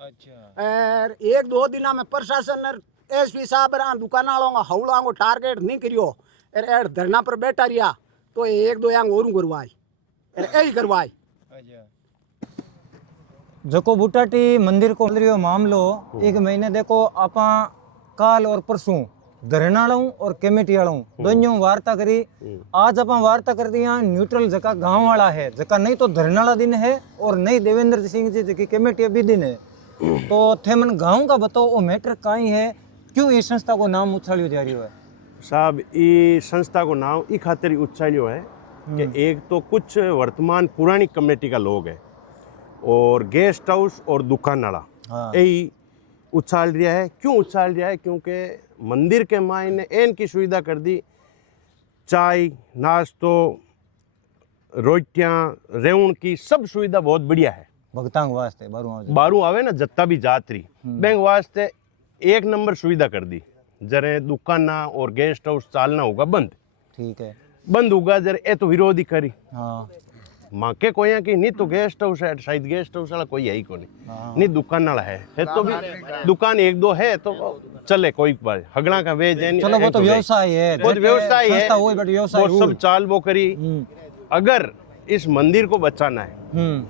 अच्छा। और एक दो दिन में प्रशासन एसपी साहब दुकान वालों हवड़ा को टारगेट नहीं करियो और धरना पर बैठा रिया तो एक दो यांग और करवाई यही करवाई। अच्छा। जको बुटाटी मंदिर को अंदर मामलो एक महीने देखो आपा काल और परसों धरना और कमेटी दोनों वार्ता करी। आज आप वार्ता कर दी न्यूट्रल जका गांव वाला है जका नहीं तो धरना दिन है और नहीं देवेंद्र सिंह जी जकी कमेटी अभी दिन है तो थे मन गांव का बताओ वो मैटर काई है क्यों ये संस्था को नाम उछालियो जा रही है साहब। ये संस्था को नाम ई खातिर उछालियो है कि एक तो कुछ वर्तमान पुरानी कमेटी का लोग है और गेस्ट हाउस और दुकान वाला यही उछाल रहा है। क्यों उछाल रहा है? क्योंकि मंदिर के मायने एन की सुविधा कर दी, चाय नाश्तो रोटियां रेवण की सब सुविधा बहुत बढ़िया है भगतांग वास्ते बारू आवे ना जत्ता भी जात्री बैंक वास्ते एक नंबर सुविधा कर दी। जरे दुकाना और गेस्ट हाउस चालना होगा बंद, ठीक है बंद होगा जरे ए तो विरोधी करी। हाँ माँ के कोई की नहीं तो गेस्ट हाउस है शायद गेस्ट हाउस वाला कोई है ही को नहीं दुकान वाला है तो भी दुकान एक दो है तो चले कोई बात हगड़ा का वेज है चलो वो तो व्यवसाय है बहुत व्यवसाय है वो सब चाल वो करी। अगर इस मंदिर को बचाना है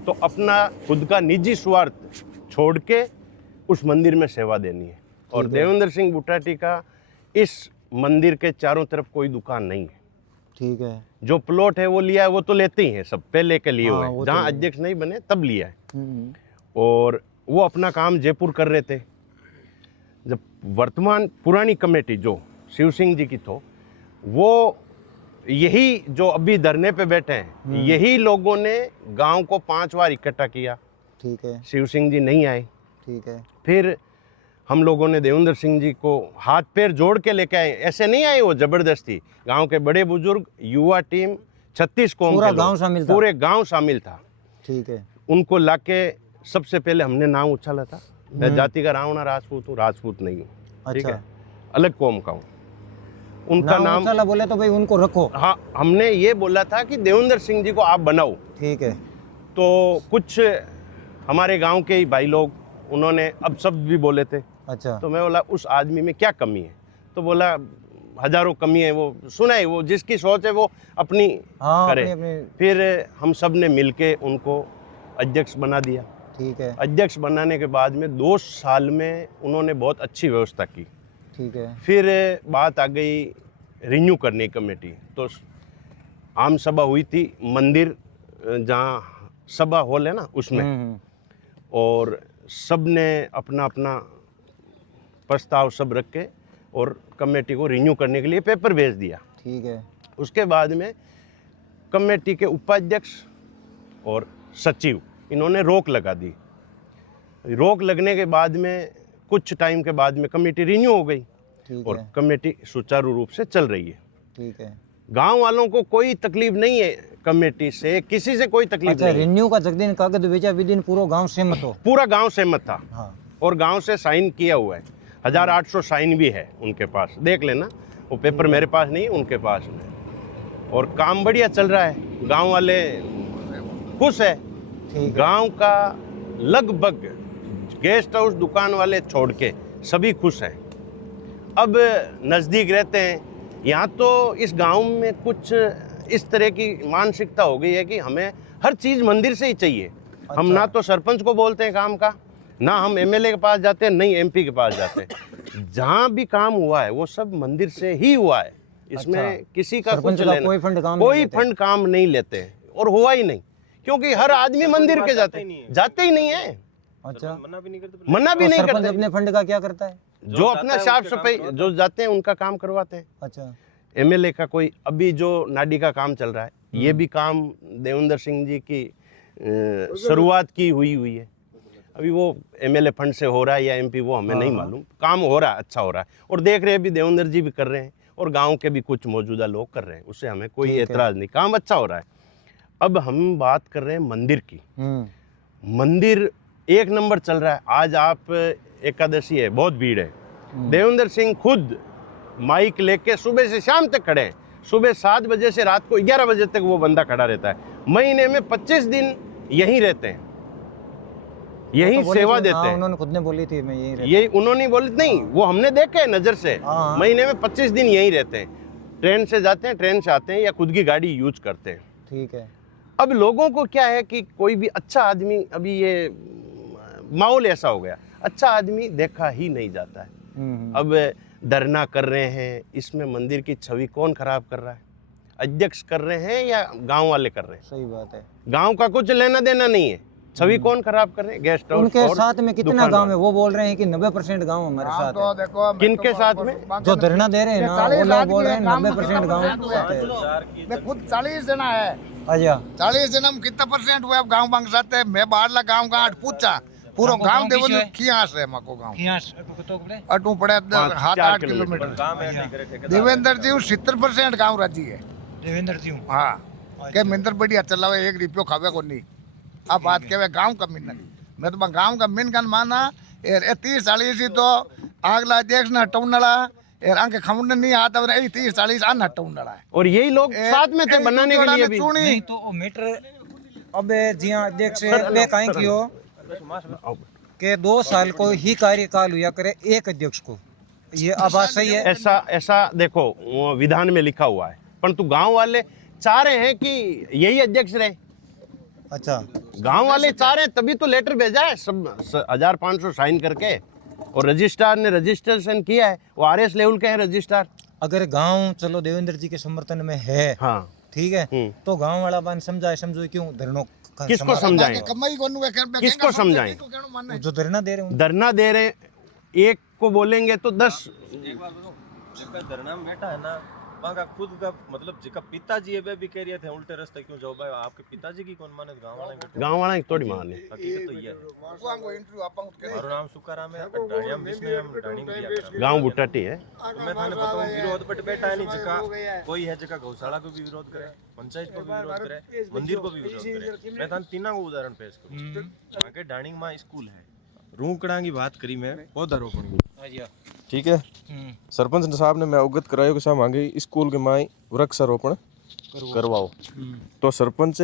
तो अपना खुद का निजी स्वार्थ छोड़ के उस मंदिर में सेवा देनी है। और देवेंद्र सिंह बुटाटी का इस मंदिर के चारों तरफ कोई दुकान नहीं है, ठीक है। जो प्लॉट है वो लिया है वो तो लेते ही हैं सब पहले के लिए हुए जहाँ अध्यक्ष नहीं बने तब लिया है और वो अपना काम जयपुर कर रहे थे। जब वर्तमान पुरानी कमेटी जो शिव सिंह जी की थो वो यही जो अभी धरने पे बैठे हैं यही लोगों ने गांव को 5 बार इकट्ठा किया, ठीक है। शिव सिंह जी नहीं आए, ठीक है। फिर हम लोगों ने देवेंद्र सिंह जी को हाथ पैर जोड़ के लेके आए, ऐसे नहीं आए वो जबरदस्ती। गांव के बड़े बुजुर्ग युवा टीम 36 कौम पूरा गांव शामिल था, पूरे गांव शामिल था, ठीक है। उनको लाके सबसे पहले हमने नाम उछाला था। मैं जाति का रावणा राजपूत हूँ, राजपूत नहीं हूँ, ठीक है, अलग कौम का हूँ। उनका नाम उछाला बोले तो भाई उनको रखो। हाँ हमने ये बोला था कि देवेंद्र सिंह जी को आप बनाओ, ठीक है। तो कुछ हमारे गांव के ही भाई लोग उन्होंने अब शब्द भी बोले थे। अच्छा। तो मैं बोला उस आदमी में क्या कमी है? तो बोला हजारों कमी है, वो सुनाए वो जिसकी सोच है वो अपनी करे। अपनी। फिर हम सब ने मिलके उनको अध्यक्ष बना दिया, ठीक है। अध्यक्ष बनाने के बाद में 2 साल में उन्होंने बहुत अच्छी व्यवस्था की, ठीक है। फिर बात आ गई रिन्यू करने की कमेटी। तो आम सभा हुई थी मंदिर जहाँ सभा हॉल है ना उसमें और सब ने अपना अपना प्रस्ताव सब रख के और कमेटी को रिन्यू करने के लिए पेपर भेज दिया, ठीक है। उसके बाद में कमेटी के उपाध्यक्ष और सचिव इन्होंने रोक लगा दी। रोक लगने के बाद में कुछ टाइम के बाद में कमेटी रिन्यू हो गई और कमेटी सुचारू रूप से चल रही है, ठीक है। गांव वालों को कोई तकलीफ नहीं है कमेटी से, किसी से कोई तकलीफ नहीं। रिन्यू का जग दिन कागज भेजा विदिन पूरा गांव सहमत हो, पूरा गांव सहमत था। हाँ। और गांव से साइन किया हुआ है, 1800 साइन भी है उनके पास, देख लेना वो पेपर मेरे पास नहीं उनके पास है। और काम बढ़िया चल रहा है, गांव वाले खुश है। गांव का लगभग गेस्ट हाउस दुकान वाले छोड़ के सभी खुश हैं। अब नज़दीक रहते हैं यहाँ तो इस गांव में कुछ इस तरह की मानसिकता हो गई है कि हमें हर चीज़ मंदिर से ही चाहिए। अच्छा। हम ना तो सरपंच को बोलते हैं काम का, ना हम एमएलए के पास जाते हैं, नहीं एमपी के पास जाते हैं। जहाँ भी काम हुआ है वो सब मंदिर से ही हुआ है, इसमें अच्छा। किसी का कुछ लेना कोई फंड काम नहीं लेते और हुआ ही नहीं, क्योंकि हर आदमी मंदिर के जाते ही नहीं है। अच्छा। मना भी नहीं करते। अपने फंड का क्या करता है? जो अपना साफ सफाई जो जाते हैं उनका काम करवाते हैं। अच्छा। एमएलए का कोई अभी जो नाडी का काम चल रहा है ये भी काम देवेंद्र सिंह जी की शुरुआत की हुई है। अभी वो एमएलए फंड से हो रहा है या एमपी वो हमें नहीं मालूम, काम हो रहा है, अच्छा हो रहा है। और देख रहे हैं भी देवेंद्र जी भी कर रहे हैं और गांव के भी कुछ मौजूदा लोग कर रहे हैं, उससे हमें कोई एतराज नहीं, काम अच्छा हो रहा है। अब हम बात कर रहे हैं मंदिर की। मंदिर एक नंबर चल रहा है। आज आप एकादशी है, बहुत भीड़ है। देवेंद्र सिंह खुद माइक लेके सुबह से शाम तक खड़े हैं, सुबह 7 बजे से रात को 11 बजे तक वो बंदा खड़ा रहता है। महीने में 25 दिन यहीं रहते हैं। यही तो बोले सेवा थे, देते हाँ, हैं। उन्होंने खुद ने बोली थी मैं यही रहता यही उन्होंने बोली नहीं, वो हमने देखे है नज़र से। हाँ। महीने में 25 दिन यहीं रहते हैं, ट्रेन से जाते हैं, ट्रेन से आते हैं, या खुद की गाड़ी यूज करते हैं। ठीक है। अब लोगों को क्या है कि कोई भी अच्छा आदमी, अभी ये माहौल ऐसा हो गया, अच्छा आदमी देखा ही नहीं जाता है। अब धरना कर रहे हैं, इसमें मंदिर की छवि कौन खराब कर रहा है? अध्यक्ष कर रहे हैं या गांव वाले कर रहे हैं? सही बात है। गांव का कुछ लेना देना नहीं है, छवि कौन खराब कर रहे हैं? गेस्ट हाउस उनके और साथ में कितना दुकान गांव है? वाले। वो बोल रहे हैं कि 90% गांव हमारे साथ है। देखो किनके साथ में? जो धरना दे रहे हैं ना, वो लोग बोल रहे हैं 90% गांव साथ है। मैं खुद 40 जना है, अच्छा 40 जना में कितना परसेंट हुआ गाँव बांग साथ है? मैं बाहर ला गाँव का पूछा, पूरा गाँव देवो किया से मको गाँव अटू पड़े 7-8 किलोमीटर। देवेंद्र जी 70% गाँव राजी है। देवेंद्र जी हाँ के मिंदर बढ़िया चलावे, 1 रुपयो खावे को नहीं। अब बात के गाँव का मिन, मैं तो गाँव का मिन का माना 30-40 तो आगला अध्यक्ष न हटौनला आंके खमुंड नहीं आता, 30-40 आन हटौनला है। और यही लोग साथ में थे बनाने के लिए भी। नहीं तो मैटर अब जी अध्यक्ष बे काहे कियो के 2 साल को ही कार्यकाल हुआ करे एक अध्यक्ष को, ये आवाज सही है? ऐसा देखो वो विधान में लिखा हुआ है, परंतु गांव वाले चाह रहे हैं कि यही अध्यक्ष रहे। अच्छा गांव वाले चाह रहे हैं, तभी तो लेटर भेजा है सब 1500 साइन करके, और रजिस्ट्रार ने रजिस्ट्रेशन किया है, वो आरएस लेवल के हैं रजिस्ट्रार। अगर गांव चलो देवेंद्र जी के समर्थन में है, हाँ ठीक है, तो गांव वाला बान समझो क्यों धरनो किसको समझाएं? किसको समझाएं? जो धरना दे रहे हैं धरना दे रहे हैं, एक को बोलेंगे तो 10। धरना में बैठा है ना, वहाँ का खुद का मतलब जिका पिताजी है वे भी कह रहे थे उल्टे रास्ते क्यों जाओ भाई, आपके पिताजी की कौन माने? गाँव वाले की थोड़ी मान है। हकीकत तो ये है। और नाम सुकाराम है, डाणियाम जिसमें हम डाणी किया गांव बुट्टाटी है। मैं थाने बताऊं विरोध बट बैठा है नहीं, जिका कोई है जिका गौशाला को भी विरोध करे, पंचायत को भी विरोध करे, मंदिर को भी विरोध करे। मैं थाने तीनों को उदाहरण पेश करूं। आगे डाणी में स्कूल है, रूकड़ा की बात करी मैं पौधारोपण की, ठीक है। सरपंच साहब ने मैं अवगत करायो कि साहब आगे स्कूल के माई वृक्षारोपण करवाओ। तो सरपंच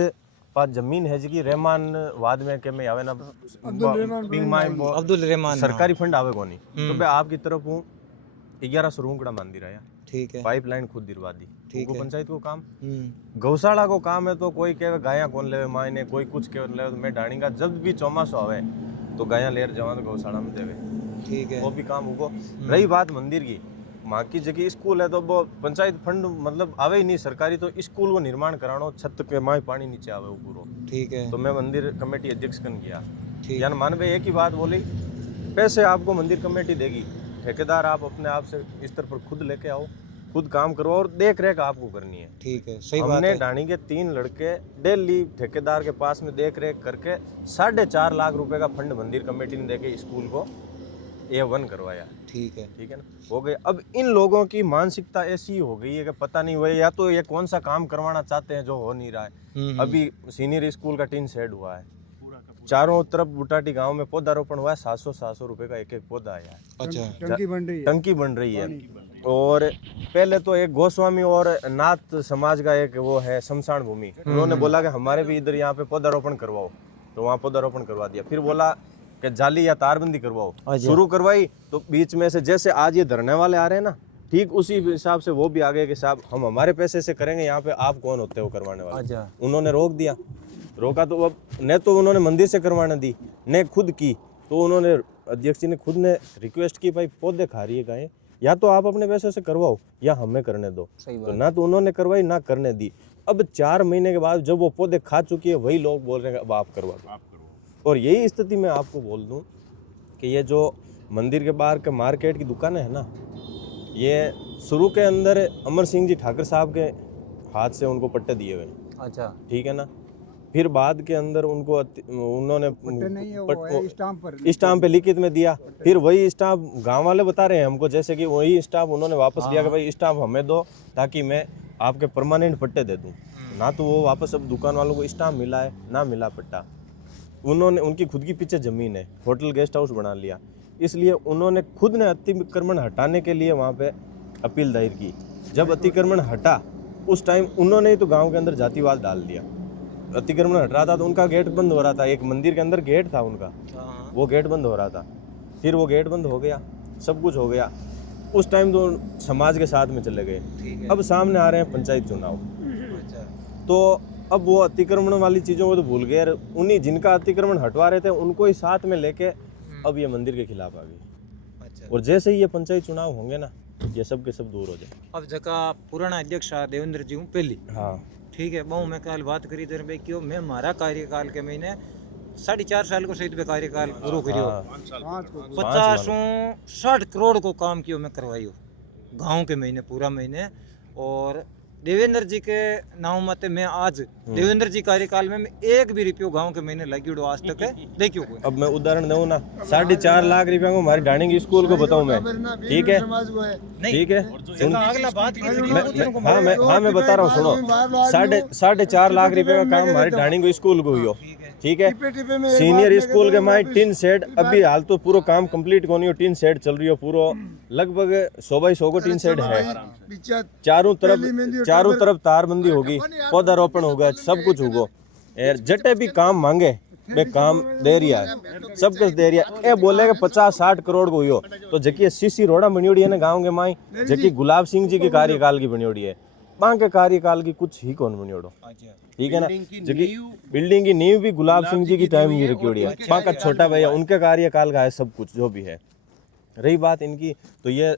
पास जमीन है जी रहमान वाद में के में आवे ना अब्दुल रहमान सरकारी फंड आवे को नहीं, तो मैं आपकी तरफ हूँ 1100 रूकड़ा मंदिर आया, ठीक है, पाइपलाइन खुद दिलवा दी, ठीक है। पंचायत को काम, गौशाला को काम है। तो कोई कहे गाया कौन ले मायने, कोई कुछ कह ले, तो मैं डाणी का जब भी चौमासो आवे तो गाया लेर जवा तो गौशाला में देवे, ठीक है, वो भी काम होगा। रही बात मंदिर की, माँ की जगह स्कूल है तो वो पंचायत फंड मतलब आवे ही नहीं सरकारी, तो स्कूल को निर्माण करानो, छत के माँ पानी नीचे आवे वो पूरा, ठीक है। तो मैं मंदिर कमेटी अध्यक्ष कन गया, ठीक। यानी मान भाई एक ही बात बोली, पैसे आपको मंदिर कमेटी देगी, ठेकेदार आप अपने आप से इस तरह पर खुद लेके आओ, खुद काम करो और देख रेख आपको करनी है, ठीक है, सही बात हमने है। डाणी के 3 लड़के डेली ठेकेदार के पास में देख रेख करके 4.5 लाख रुपए का फंड मंदिर कमेटी ने देके स्कूल को A1 करवाया, ठीक है, ठीक है ना, हो गए। अब इन लोगों की मानसिकता ऐसी हो गई है कि पता नहीं वो या तो ये कौन सा काम करवाना चाहते हैं जो हो नहीं रहा है। अभी सीनियर स्कूल का टीन शेड हुआ है, चारों तरफ बुटाटी गांव में पौधारोपण हुआ है, 700 रुपए का एक पौधा आया है। अच्छा, टंकी बन रही है। और पहले तो एक गोस्वामी और नाथ समाज का एक वो है शमशान भूमि, उन्होंने बोला कि हमारे भी इधर यहाँ पे पौधारोपण करवाओ, तो वहाँ पौधारोपण करवा दिया। फिर बोला कि जाली या तारबंदी करवाओ, शुरू करवाई, तो बीच में से जैसे आज ये धरने वाले आ रहे हैं ना, ठीक उसी हिसाब से वो भी आ गए कि साहब हम हमारे पैसे से करेंगे, यहाँ पे आप कौन होते हो करवाने वाले। उन्होंने रोक दिया, रोका तो अब न तो उन्होंने मंदिर से करवाने दी न खुद की, तो उन्होंने अध्यक्ष जी ने खुद ने रिक्वेस्ट की भाई पौधे खा रही है गाय, या तो आप अपने पैसे से करवाओ या हमें करने दो, तो ना तो उन्होंने करवाई ना करने दी। अब 4 महीने के बाद जब वो पौधे खा चुकी है, वही लोग बोल रहे हैं अब आप करवा दो। और यही स्थिति मैं आपको बोल दूं कि ये जो मंदिर के बाहर के मार्केट की दुकानें है ना, ये शुरू के अंदर अमर सिंह जी ठाकर साहब के हाथ से उनको पट्टे दिए हुए, अच्छा, ठीक है ना। फिर बाद के अंदर उनको उन्होंने स्टाम्प पे लिखित में दिया, फिर वही स्टाम्प गांव वाले बता रहे हैं हमको, जैसे कि वही स्टाम्प उन्होंने वापस लिया कि भाई स्टाम्प हमें दो ताकि मैं आपके परमानेंट पट्टे दे दूं। ना तो वो वापस अब दुकान वालों को स्टाम्प मिला है ना मिला पट्टा। उन्होंने उनकी खुद की पीछे ज़मीन है, होटल गेस्ट हाउस बना लिया, इसलिए उन्होंने खुद ने अतिक्रमण हटाने के लिए वहाँ पे अपील दायर की। जब अतिक्रमण हटा उस टाइम उन्होंने ही तो गांव के अंदर जातिवाद डाल दिया अतिक्रमण हट रहा था तो उनका गेट बंद हो रहा था, एक मंदिर के अंदर गेट था उनका, वो गेट बंद हो रहा था, फिर वो गेट बंद हो गया, सब कुछ हो गया। उस टाइम तो समाज के साथ में चले गए। अब सामने आ रहे हैं पंचायत चुनाव, तो अब वो अतिक्रमण वाली चीज़ों को तो भूल गए, उन्हीं जिनका अतिक्रमण हटवा रहे थे उनको ही साथ में लेके अब ये मंदिर के खिलाफ आ गई। और जैसे ही ये पंचायत चुनाव होंगे ना, ये सब के सब दूर हो जाए। अब जगह पुराना अध्यक्ष देवेंद्र जी हूँ पहली, हाँ ठीक है। बहु मैं कल बात करी तेरे भाई क्यों मैं हमारा कार्यकाल के महीने 4.5 साल को सहित पे कार्यकाल पूरा करियो, 50-60 करोड़ को काम कियो मैं करवाइयो गांव के महीने पूरा महीने। और देवेंद्र जी के नाम मते मैं आज देवेंद्र जी कार्यकाल में मैं एक भी रुपयो गांव के महीने लगी उड़ो आज तक है देखियो कोई। अब मैं उदाहरण दूं ना, 4.5 लाख रुपया को हमारी डाणिंग स्कूल को बताऊं मैं, ठीक है ठीक है, अगला बात हाँ मैं बता रहा हूँ, सुनो। 4.5 लाख रुपए का काम हमारी डाणिंग स्कूल को हुई, ठीक है। सीनियर स्कूल के माई टीन सेट अभी हाल तो पूरा काम कंप्लीट को नहीं हो, टीन सेट चल रही हो पूरा, लगभग 100 बाई 100 को टीन सेट है। चारों तरफ तारबंदी होगी, पौधारोपण होगा, सब कुछ होगा। जटे भी काम मांगे वे काम दे रही है, सब कुछ दे रही है। ए बोले 50-60 करोड़ को हुई तो जकी सीसी रोड़ा बनी है ना गाँव के माई, जकी गुलाब सिंह जी के कार्यकाल की बनी है, वहाँ के कार्यकाल की कुछ ही कौन बनी, ठीक है ना। जबकि बिल्डिंग की नींव भी गुलाब सिंह जी की टाइम की रखी हुई है, वहाँ का छोटा भैया उनके कार्यकाल का है सब कुछ जो भी है। रही बात इनकी, तो ये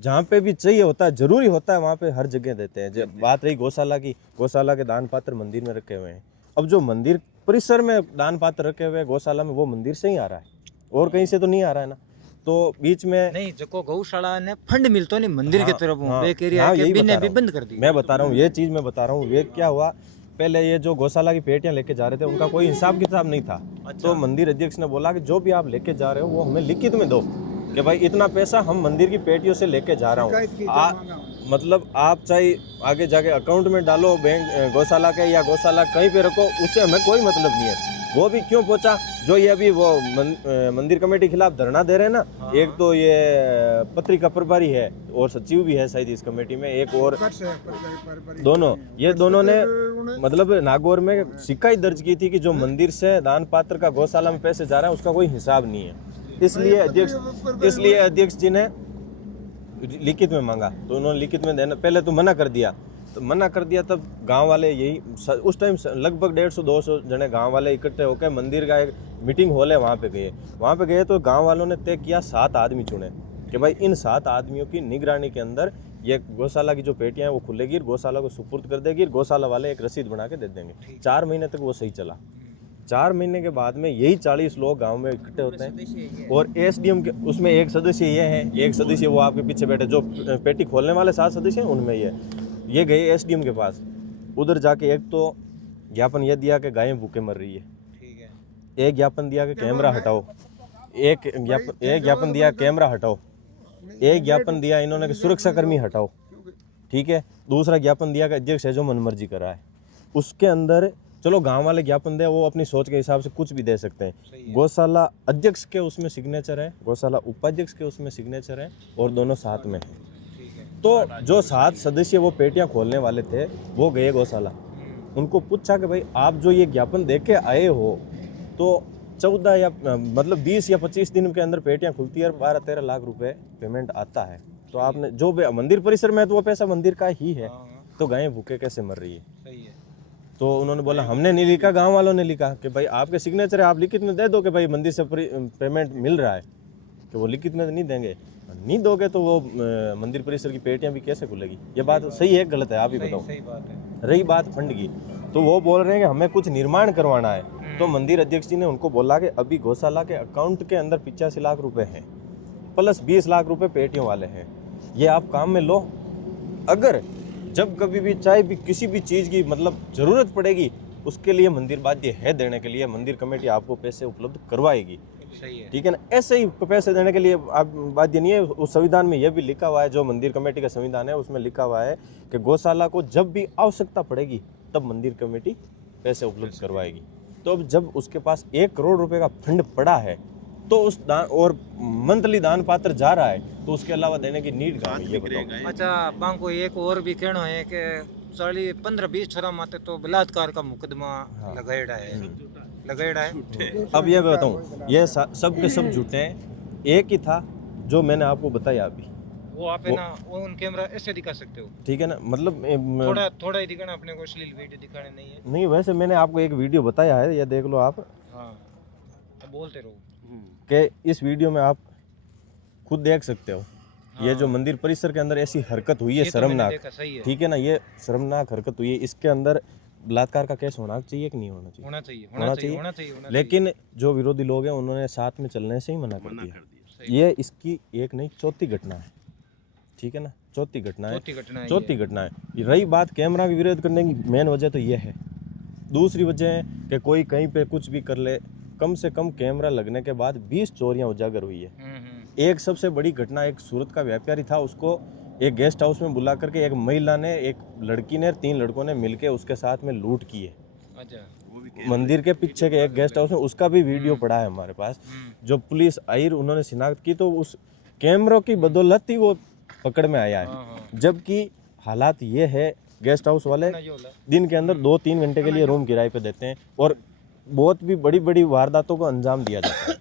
जहाँ पे भी चाहिए होता है, जरूरी होता है, वहाँ पे हर जगह देते हैं। जब बात रही गौशाला की, गौशाला के दान पात्र मंदिर में रखे हुए हैं। अब जो मंदिर परिसर में दान पात्र रखे हुए हैं गौशाला में, वो मंदिर से ही आ रहा है और कहीं से तो नहीं आ रहा है ना। तो बीच में नहीं जो गौशाला ने फंड मिलता नहीं मंदिर की तरफ, यही बंद कर दी। मैं बता रहा हूँ, ये चीज मैं बता रहा हूँ। ये क्या हुआ, पहले ये जो गौशाला की पेटियां लेके जा रहे थे उनका कोई हिसाब किताब नहीं था। तो मंदिर अध्यक्ष ने बोला कि जो भी आप लेके जा रहे हो वो हमें लिखित में दो कि भाई इतना पैसा हम मंदिर की पेटियों से लेके जा रहा हूँ। मतलब आप चाहे आगे जाके अकाउंट में डालो बैंक गौशाला के या गौशाला कहीं पे रखो, उससे हमें कोई मतलब नहीं है। वो भी क्यों पहुंचा, जो ये अभी वो मंदिर कमेटी खिलाफ धरना दे रहे हैं ना, एक तो ये पत्रिका प्रभारी है और सचिव भी है शायद इस कमेटी में, एक और दोनों ने मतलब नागौर में शिकायत दर्ज की थी कि जो मंदिर से दान पात्र का गौशाला में पैसे जा रहा है उसका कोई हिसाब नहीं है। इसलिए अध्यक्ष जी ने लिखित में मांगा, तो उन्होंने लिखित में देना, पहले तो मना कर दिया। तब गांव वाले यही उस टाइम लगभग 150-200 जने गांव वाले इकट्ठे होकर मंदिर का एक मीटिंग हॉल है वहाँ पे गए तो गांव वालों ने तय किया 7 आदमी चुने कि भाई इन 7 आदमियों की निगरानी के अंदर ये गौशाला की जो पेटियां हैं वो खुलेगी, गौशाला को सुपुर्द कर देगी, गौशाला वाले एक रसीद बना के दे देंगे। 4 महीने तक वो सही चला। 4 महीने के बाद में यही 40 लोग गांव में इकट्ठे होते हैं और एसडीएम के उसमें एक सदस्य ये है, एक सदस्य वो आपके पीछे बैठे जो पेटी खोलने वाले 7 सदस्य हैं उनमें ये गए एसडीएम के पास। उधर जाके एक तो ज्ञापन ये दिया कि गायें भूखे मर रही है, ठीक है। एक ज्ञापन दिया कि कैमरा हटाओ, एक ज्ञापन दिया कैमरा हटाओ, एक ज्ञापन दिया इन्होंने कि सुरक्षाकर्मी हटाओ, ठीक है। दूसरा ज्ञापन दिया कि अध्यक्ष है जो मनमर्जी कर रहा है। उसके अंदर चलो गांव वाले ज्ञापन दे, वो अपनी सोच के हिसाब से कुछ भी दे सकते हैं। गौशाला अध्यक्ष के उसमें सिग्नेचर है, गौशाला उपाध्यक्ष के उसमें सिग्नेचर है और दोनों साथ में है। तो जो 7 सदस्य वो पेटियां खोलने वाले थे वो गए गौशाला, उनको पूछा कि भाई आप जो ये ज्ञापन दे के आए हो तो 14 या मतलब 20 या 25 दिन के अंदर पेटियां खुलती है और 12-13 लाख रुपए पेमेंट आता है, तो आपने जो मंदिर परिसर में है तो वो पैसा मंदिर का ही है, तो गायें भूखे कैसे मर रही है? सही है। तो उन्होंने बोला हमने नहीं लिखा, गांव वालों ने लिखा कि भाई आपके सिग्नेचर है, आप लिखित में दे दो कि भाई मंदिर से पेमेंट मिल रहा है। कि वो लिखित में नहीं देंगे, नहीं दोगे तो वो मंदिर परिसर की पेटियां भी कैसे खुलेगी? ये बात सही है गलत है आप ही बताओ? सही बात है। रही बात फंड की, तो वो बोल रहे हैं कि हमें कुछ निर्माण करवाना है। तो मंदिर अध्यक्ष जी ने उनको बोला कि अभी गौशाला के अकाउंट के अंदर 85 लाख रुपए हैं प्लस 20 लाख रुपए पेटियों वाले हैं, ये आप काम में लो। अगर जब कभी भी चाहे भी किसी भी चीज़ की मतलब ज़रूरत पड़ेगी उसके लिए मंदिर बाध्य है देने के लिए, मंदिर कमेटी आपको पैसे उपलब्ध करवाएगी। सही है, ठीक है ना? ऐसे ही पैसे देने के लिए आप बाध्य नहीं है। उस संविधान में यह भी लिखा हुआ है, जो मंदिर कमेटी का संविधान है उसमें लिखा हुआ है कि गौशाला को जब भी आवश्यकता पड़ेगी तब मंदिर कमेटी पैसे उपलब्ध करवाएगी। तो अब जब उसके पास 1 करोड़ रुपए का फंड पड़ा है तो उस दान और मंथली दान पात्र जा रहा है, तो उसके अलावा देने की नीड कहाँ है ये बताओ। अच्छा बांको एक और भी कहना है कि 15-20 छोरा माते तो बलात्कार का मुकदमा लगाएड़ा है। अब ये बताऊं, ये सब के सब झूठे हैं। एक ही था जो मैंने आपको बताया अभी, वो आप है ना वो उन कैमरा ऐसे दिखा सकते हो, ठीक है ना, मतलब थोड़ा ही दिखाना, अपने को अश्लील वीडियो दिखाने नहीं है। नहीं, वैसे मैंने आपको एक वीडियो बताया है, ये देख लो आप। हाँ, अब बोलते रहो कि इस वीडियो में आप खुद देख सकते हो, ये जो मंदिर परिसर के अंदर ऐसी हरकत हुई है शर्मनाक, ठीक है ना, ये शर्मनाक हरकत हुई है। इसके अंदर बलात्कार का केस होना चाहिए कि नहीं होना चाहिए? होना चाहिए। लेकिन जो विरोधी लोग हैं उन्होंने साथ में चलने से ही मना कर दिया। ये इसकी एक नहीं चौथी घटना है, ठीक है ना, चौथी घटना है। रही बात कैमरा का विरोध करने की, मेन वजह तो ये है। दूसरी वजह है कि कोई कहीं पे कुछ भी कर ले, कम से कम कैमरा लगने के बाद 20 चोरियां उजागर हुई है। एक सबसे बड़ी घटना, एक सूरत का व्यापारी था, उसको एक गेस्ट हाउस में बुला करके एक महिला ने, एक लड़की ने, 3 लड़कों ने मिलके उसके साथ में लूट की है। अच्छा। मंदिर के पीछे के एक गेस्ट हाउस में, उसका भी वीडियो पड़ा है हमारे पास। जो पुलिस आई, उन्होंने शिनाख्त की तो उस कैमरों की बदौलत ही वो पकड़ में आया है। जबकि हालात ये है, गेस्ट हाउस वाले दिन के अंदर 2-3 घंटे के लिए रूम किराए पे देते हैं और बहुत भी बड़ी बड़ी वारदातों को अंजाम दिया जाता है,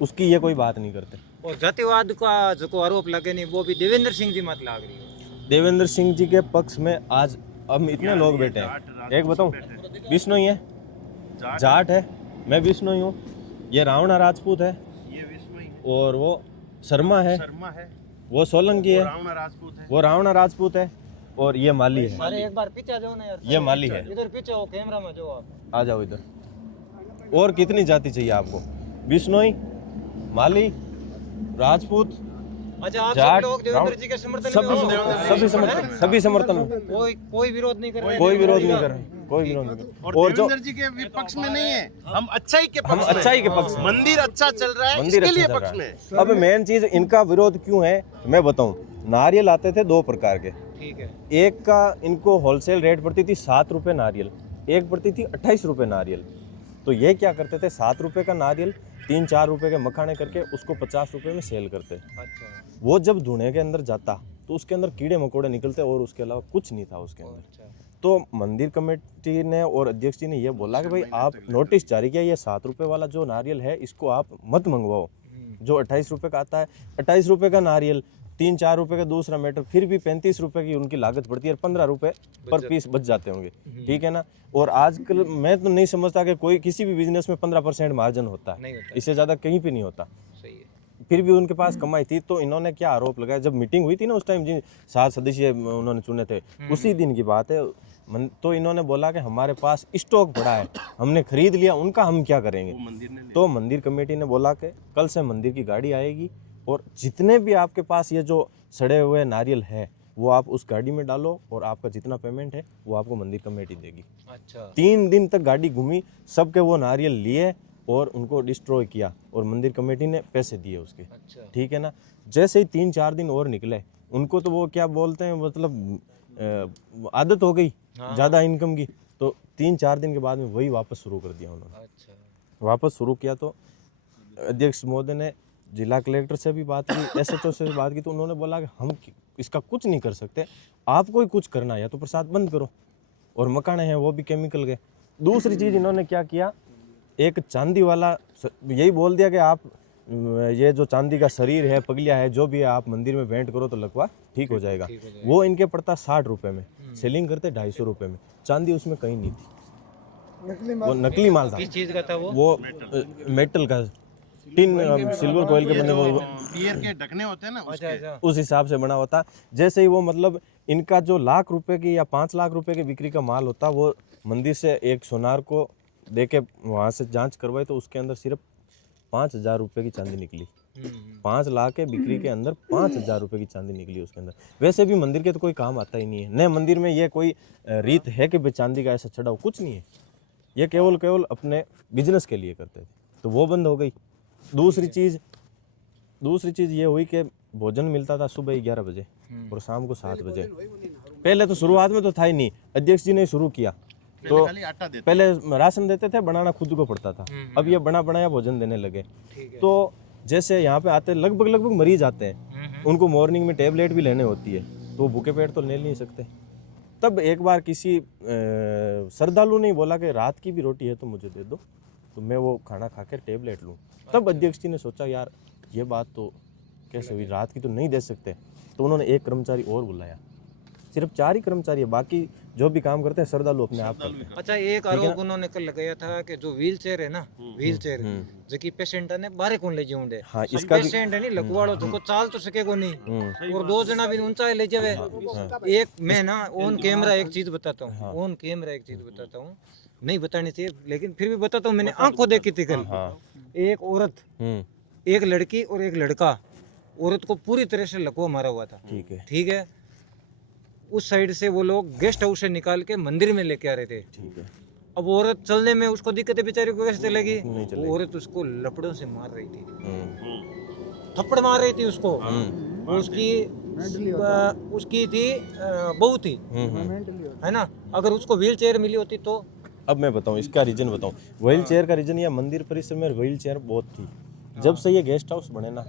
उसकी ये कोई बात नहीं करते। और जातिवाद का जो आरोप लगे नहीं, वो भी देवेंद्र सिंह जी मत लाग रही है। देवेंद्र सिंह जी के पक्ष में आज हम इतने लोग बैठे हैं। एक बताऊं, बिश्नोई है, जाट है, मैं बिश्नोई हूँ, ये रावणा राजपूत है, और वो शर्मा है, वो सोलंकी है, वो रावणा राजपूत है, और ये माली है। अरे एक बार पीछे जाओ ना यार, ये माली है। इधर पीछे हो, कैमरा में जाओ आप, आ जाओ इधर। और कितनी जाति चाहिए आपको? बिश्नोई, माली, राजपूत, अच्छा, आप सब लोग देवेंद्र जी के समर्थन में हो? सभी समर्थन, कोई विरोध नहीं कर रहे, कोई विरोध नहीं कर रहे। और जो देवेंद्र जी के विपक्ष में नहीं है, हम अच्छाई के पक्ष में, मंदिर अच्छा चल रहा है, इसके लिए पक्ष में। अब मेन चीज इनका विरोध क्यों है मैं बताऊं। नारियल आते थे 2 प्रकार के, ठीक है। एक का इनको होलसेल रेट पड़ती थी 7 रुपए नारियल, एक पड़ती थी 28 रुपए नारियल। तो ये क्या करते थे, 7 रुपए का नारियल 3-4 रुपए के मखाने करके उसको 50 रुपए में सेल करते। अच्छा। वो जब धुने के अंदर जाता तो उसके अंदर कीड़े मकोड़े निकलते और उसके अलावा कुछ नहीं था उसके अंदर। अच्छा। तो मंदिर कमेटी ने और अध्यक्ष जी ने ये बोला कि भाई आप नोटिस जारी किया, ये 7 रुपए वाला जो नारियल है इसको आप मत मंगवाओ, जो 28 रुपए का आता है। 28 रुपए का नारियल, 3-4 रुपए का दूसरा मैटर, फिर भी 35 रुपए की उनकी लागत पड़ती है और 15 रुपए पर पीस बच जाते होंगे, ठीक है ना। और आजकल मैं तो नहीं समझता कि कोई किसी भी बिजनेस में 15% मार्जिन होता है, इससे ज़्यादा कहीं पे नहीं होता। सही है। फिर भी उनके पास कमाई थी। तो इन्होंने क्या आरोप लगाया, जब मीटिंग हुई थी ना उस टाइम, जिन 7 सदस्य उन्होंने चुने थे, उसी दिन की बात है। तो इन्होंने बोला कि हमारे पास स्टॉक पड़ा है, हमने खरीद लिया, उनका हम क्या करेंगे। तो मंदिर कमेटी ने बोला कि कल से मंदिर की गाड़ी आएगी और जितने भी आपके पास ये जो सड़े हुए नारियल है वो आप उस गाड़ी में डालो और आपका जितना पेमेंट है वो आपको मंदिर कमेटी देगी। अच्छा। 3 दिन तक गाड़ी घूमी, सबके वो नारियल लिए और उनको डिस्ट्रॉय किया और मंदिर कमेटी ने पैसे दिए उसके। अच्छा। ठीक है ना। जैसे ही 3-4 दिन और निकले, उनको तो वो क्या बोलते हैं, मतलब आदत हो गई ज़्यादा इनकम की, तो 3-4 दिन के बाद में वही वापस शुरू कर दिया उन्होंने। अच्छा। वापस शुरू किया तो अध्यक्ष महोदय ने जिला कलेक्टर से भी बात की, SHO से भी बात की, तो उन्होंने बोला कि हम इसका कुछ नहीं कर सकते, आपको ही कुछ करना है या तो प्रसाद बंद करो। और मकाने हैं वो भी केमिकल के। दूसरी चीज़ इन्होंने क्या किया, एक चांदी वाला यही बोल दिया कि आप ये जो चांदी का शरीर है, पगलिया है, जो भी है, आप मंदिर में भेंट करो तो लगवा ठीक हो जाएगा। वो इनके पड़ता 60 रुपये में, सेलिंग करते 250 रुपये में। चांदी उसमें कहीं नहीं थी, वो नकली माल था। किस चीज़ का था वो मेटल का, टिन सिल्वर कोयल के बने, वो बियर के ढकने होते हैं ना, उसके उस हिसाब से बना होता। जैसे ही वो मतलब इनका जो लाख रुपए की या 5 लाख रुपए की बिक्री का माल होता, वो मंदिर से एक सोनार को दे के वहाँ से जांच करवाई तो उसके अंदर सिर्फ 5,000 रुपये की चांदी निकली। 5 लाख के बिक्री के अंदर 5,000 रुपये की चांदी निकली उसके अंदर। वैसे भी मंदिर के तो कोई काम आता ही नहीं है, नए मंदिर में ये कोई रीत है कि चांदी का ऐसा चढ़ाओ, कुछ नहीं है। ये केवल अपने बिजनेस के लिए करते थे, तो वो बंद हो गई। दूसरी चीज़ ये हुई कि भोजन मिलता था सुबह 11 बजे और शाम को 7 बजे। पहले तो शुरुआत में तो था ही नहीं, अध्यक्ष जी ने शुरू किया तो पहले राशन देते थे, बनाना खुद को पड़ता था। अब ये बना बनाया भोजन देने लगे। तो जैसे यहाँ पे आते लगभग मरीज आते हैं, उनको मॉर्निंग में टेबलेट भी लेने होती है, तो भूखे पेट तो ले नहीं सकते। तब एक बार किसी श्रद्धालु ने बोला कि रात की भी रोटी है तो मुझे दे दो, तो मैं वो खाना खा के टेबलेट लूँ। तब अध्यक्ष जी ने सोचा यार ये बात तो कैसे हुई, रात की तो नहीं दे सकते, तो उन्होंने एक कर्मचारी और बुलाया। सिर्फ 4 ही कर्मचारी है, बाकी जो भी काम करते हैं श्रद्धालु अपने आप करते हैं। अच्छा, एक आरोप उन्होंने कल लगाया था कि जो व्हील चेयर है ना, व्हील चेयर जो कि पेशेंट ने बाहर कौन ले जाऊंडे। हाँ, इसका भी पेशेंट है नहीं लगवाड़ो तो चाल तो सकेगो नहीं, और 2 जना भी ऊंचाई ले जावे। एक मैं ना ऑन कैमरा एक चीज बताता हूँ, ऑन कैमरा एक चीज बताता हूँ, नहीं बतानी चाहिए लेकिन फिर भी बताता हूँ, मैंने आंखों देखी थी कल। एक औरत, एक लड़की और एक लड़का, औरत को पूरी तरह से लकवा मारा हुआ था। ठीक है, उस साइड से वो लोग गेस्ट हाउस से निकाल के मंदिर में लेके आ रहे थे। ठीक है। अब औरत चलने में उसको दिक्कत है, बेचारी को कैसे चलेगी? वो औरत उसको लपड़ों से मार रही थी, थप्पड़ मार रही थी उसको। उसकी थी बहू थी, है ना। अगर उसको व्हील चेयर मिली होती तो। अब मैं बताऊं इसका रीजन बताऊं, व्हील चेयर का रीजन, या मंदिर परिसर में व्हील चेयर बहुत थी। जब से ये गेस्ट हाउस बने ना,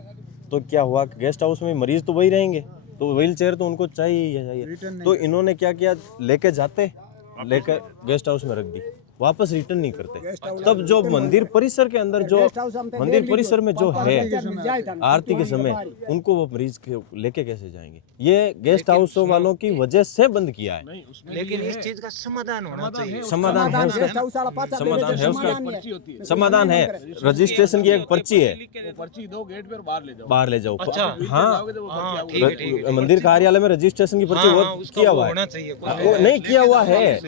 तो क्या हुआ, गेस्ट हाउस में मरीज तो वही रहेंगे, तो व्हील चेयर तो उनको चाहिए। तो इन्होंने क्या किया, लेके जाते, लेकर गेस्ट हाउस में रख दी, वापस रिटर्न नहीं करते। तब जो मंदिर परिसर के अंदर, जो मंदिर परिसर में जो है आरती के समय, उनको वो मरीज के लेके कैसे जाएंगे? ये गेस्ट हाउस वालों की वजह से बंद किया है। लेकिन इस चीज का समाधान होना चाहिए। समाधान है उसका, समाधान है उसका, समाधान है। रजिस्ट्रेशन की एक पर्ची है, पर्ची दो, गेट पर बाहर ले जाओ। अच्छा, हाँ, ठीक है। मंदिर कार्यालय में रजिस्ट्रेशन की पर्ची वो किया हुआ है, वो नहीं किया हुआ है।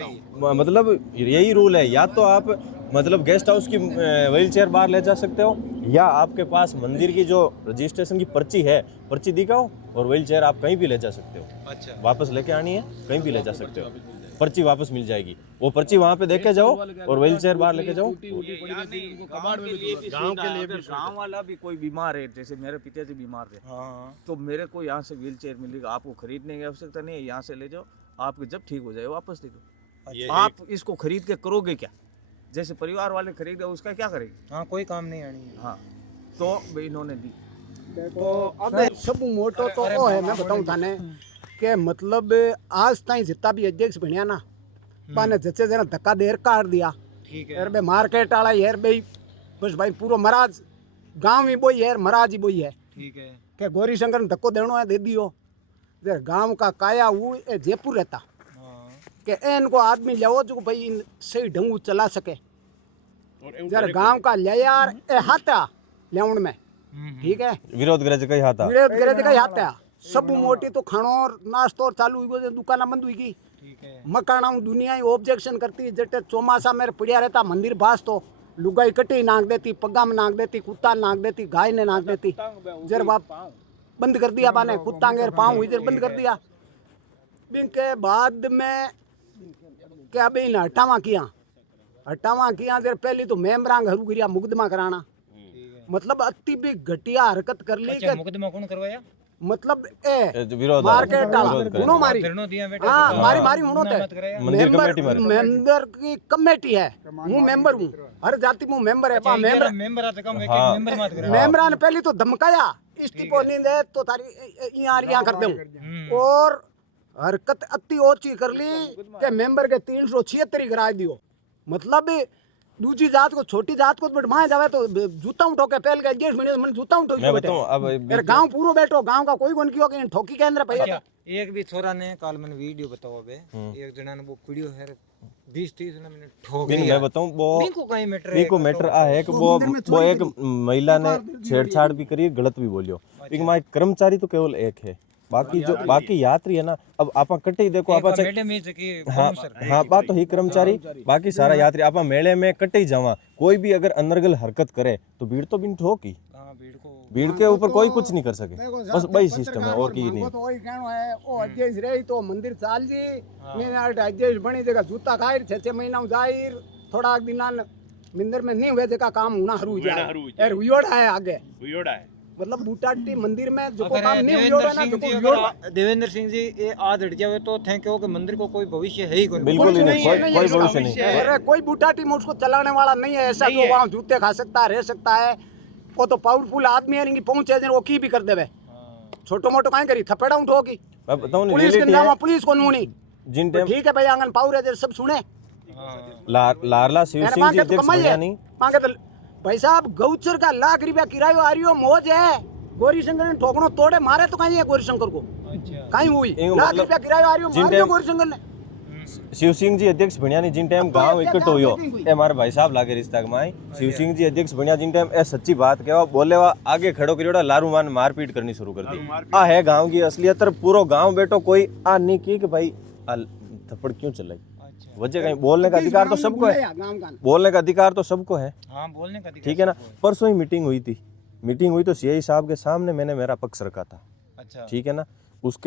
मतलब यही रूल है, या तो आप मतलब गेस्ट हाउस की व्हील चेयर बाहर ले जा सकते हो, या आपके पास मंदिर की जो रजिस्ट्रेशन की पर्ची है, पर्ची दिखाओ, और व्हील चेयर आप कहीं भी ले जा सकते हो। अच्छा, वापस लेके आनी है, कहीं भी ले जा सकते हो, पर्ची वापस मिल जाएगी। वो पर्ची वहाँ पे देके जाओ और व्हील चेयर बाहर लेके जाओ। गाँव वाला भी कोई बीमार है, जैसे मेरे पिताजी बीमार थे, तो मेरे को यहाँ से व्हील चेयर मिलेगा, आपको खरीदने की आवश्यकता नहीं है, यहाँ से ले जाओ, आपके जब ठीक हो जाए वापस दे दो। आप इसको खरीद के करोगे क्या? जैसे परिवार वाले खरीदे, उसका क्या करेंगे? हाँ, कोई काम नहीं आनी। हाँ, तो इन्होंने दी। तो अब सब मोटो तो वो है, मैं बताऊं थाने के मतलब आज ताई जितना भी अध्यक्ष बनिया ना, पाने जच्चे जना धक्का देर काट दिया। ठीक है यार बे मार्केट वाला यार बे, बस भाई पूरा महाराज गांव ही बोई है, महाराज ही बोई है। ठीक है, के गौरी शंकर ने धक्को देनो है, दे दियो। यार गांव का काया वो जयपुर रहता के इनको आदमी लियाओ जो भाई सही ढंग चला सके। यार गांव का ले यार ए हाथा लेउन में, ठीक है, विरोध करे कई हाथा, विरोध करे तो कई हाथा सब मोटी तो खानो और नाश्तो चालू हुई, दुकान बंद हुई की। ठीक है, मकाना दुनिया ही ऑब्जेक्शन करती, जटे चौमासा मेरे पड़िया रहता मंदिर बास तो लुगाई कटी नाक देती, पग्गा में नाक देती, कुत्ता नाक देती, गाय ने नाक देती। जर बाप बंद कर दिया बाने, कुत्ता गेर पाँव हुई, जर बंद कर दिया। बिन के बाद में क्या बे हटावा किया जर पहले तो मेमरांग हरू गिरिया मुकदमा कराना, मतलब अति भी घटिया हरकत कर ली। अच्छा, मुकदमा कौन करवाया? मतलब ए विरोध मार्केट वाला उन्हों मारी, हाँ मारी उन्होंने मंदिर कमेटी मारी, मेंबर की कमेटी है, हूँ मेंबर हूँ, हर जाति में मेंबर है। मेंबरा ने पहले तो धमकाया, इस्तीफा नहीं दे तो तारी यहाँ कर दूं, और हरकत अति ओची कर ली के मेंबर के 376 करा दियो। मतलब दूसरी जात को, छोटी जात को बढ़ाए जावे तो जूता उठो के पहल के 10 मिनट में जूता उठो। मैं बताऊं अब गांव पूरा बैठो, गांव का कोई कोन कियो के ठोकी केंद्र पे। एक भी छोरा ने काल मैंने वीडियो बताओ बे, एक जना ने वो वीडियो है 20-30 मिनट ठोक दिया। मैं बताऊं वो को मैटर आ है कि वो एक महिला ने छेड़छाड़ भी करी, गलत भी बोलियो। एक मां कर्मचारी तो केवल एक है, बाकी यात्री है ना। अब आप कटे देखो, आप हाँ बात तो ही कर्मचारी, बाकी सारा यात्री आप मेले में कटे जावा, कोई भी अगर अनर्गल हरकत करे तो भीड़ तो बिन ठोकी, भीड़ के ऊपर कोई कुछ नहीं कर सके, बस वही सिस्टम है और की नहीं। तो वही कहनो है ओ अध्यक्ष रही तो मंदिर चाल जी, मैंने अध्यक्ष बनी जगह जूता खाई 6 महीना जाहिर, थोड़ा दिना मंदिर में नहीं हुए जगह काम होना हरू जाए यार हुयोड़ा है आगे, हुयोड़ा है मतलब बूटाटी मंदिर में जो काम नहीं हुयोड़ा ना, जो हुयोड़ा। देवेंद्र सिंह जी ये आज हट जावे तो थे क्यों कि मंदिर को कोई भविष्य है ही कोई, बिल्कुल नहीं, कोई भविष्य नहीं। अरे कोई बूटाटी में उसको चलाने वाला नहीं है ऐसा, जो वहाँ जूते खा सकता है, रह सकता है, वो तो पावरफुल आदमी है, इनकी पहुंचे वो की भी कर देवे। छोटो मोटो काहे करी थपेड़ा उठोगी, पुलिस के नाम पुलिस को नूनी जिन तो टाइम ठीक है भाई आंगन पाऊ रहे सब सुने लारला शिव सिंह जी अध्यक्ष बनिया नहीं मांगे तो भाई साहब गौचर का लाख रुपया किरायो आ रही हो मौज है गौरी शंकर ने ठोकनो तोड़े मारे तो कहीं है गौरी शंकर को कहीं हुई लाख रुपया किरायो आ रही हो मार दियो गौरी शंकर ने शिव सिंह जी अध्यक्ष बनिया नहीं जिन टाइम गांव इकट्ठो हुयो ए हमारे भाई साहब लागे रिश्ता कमाई शिव सिंह जी अध्यक्ष बनिया जिन टाइम ए सच्ची बात कहवा बोले वा आगे खड़ो करियोड़ा लारू मान मारपीट करनी शुरू कर दी आ है गांव की असलियत पूरो गांव बैठो कोई आ नहीं की कि भाई थप्पड़ क्यों चलाई वजह कहीं बोलने का अधिकार तो सबको है बोलने का अधिकार तो सबको है हाँ बोलने का ठीक है ना परसों ही मीटिंग हुई थी तो सीआई साहब के सामने मैंने मेरा पक्ष रखा था अच्छा ठीक है ना उसके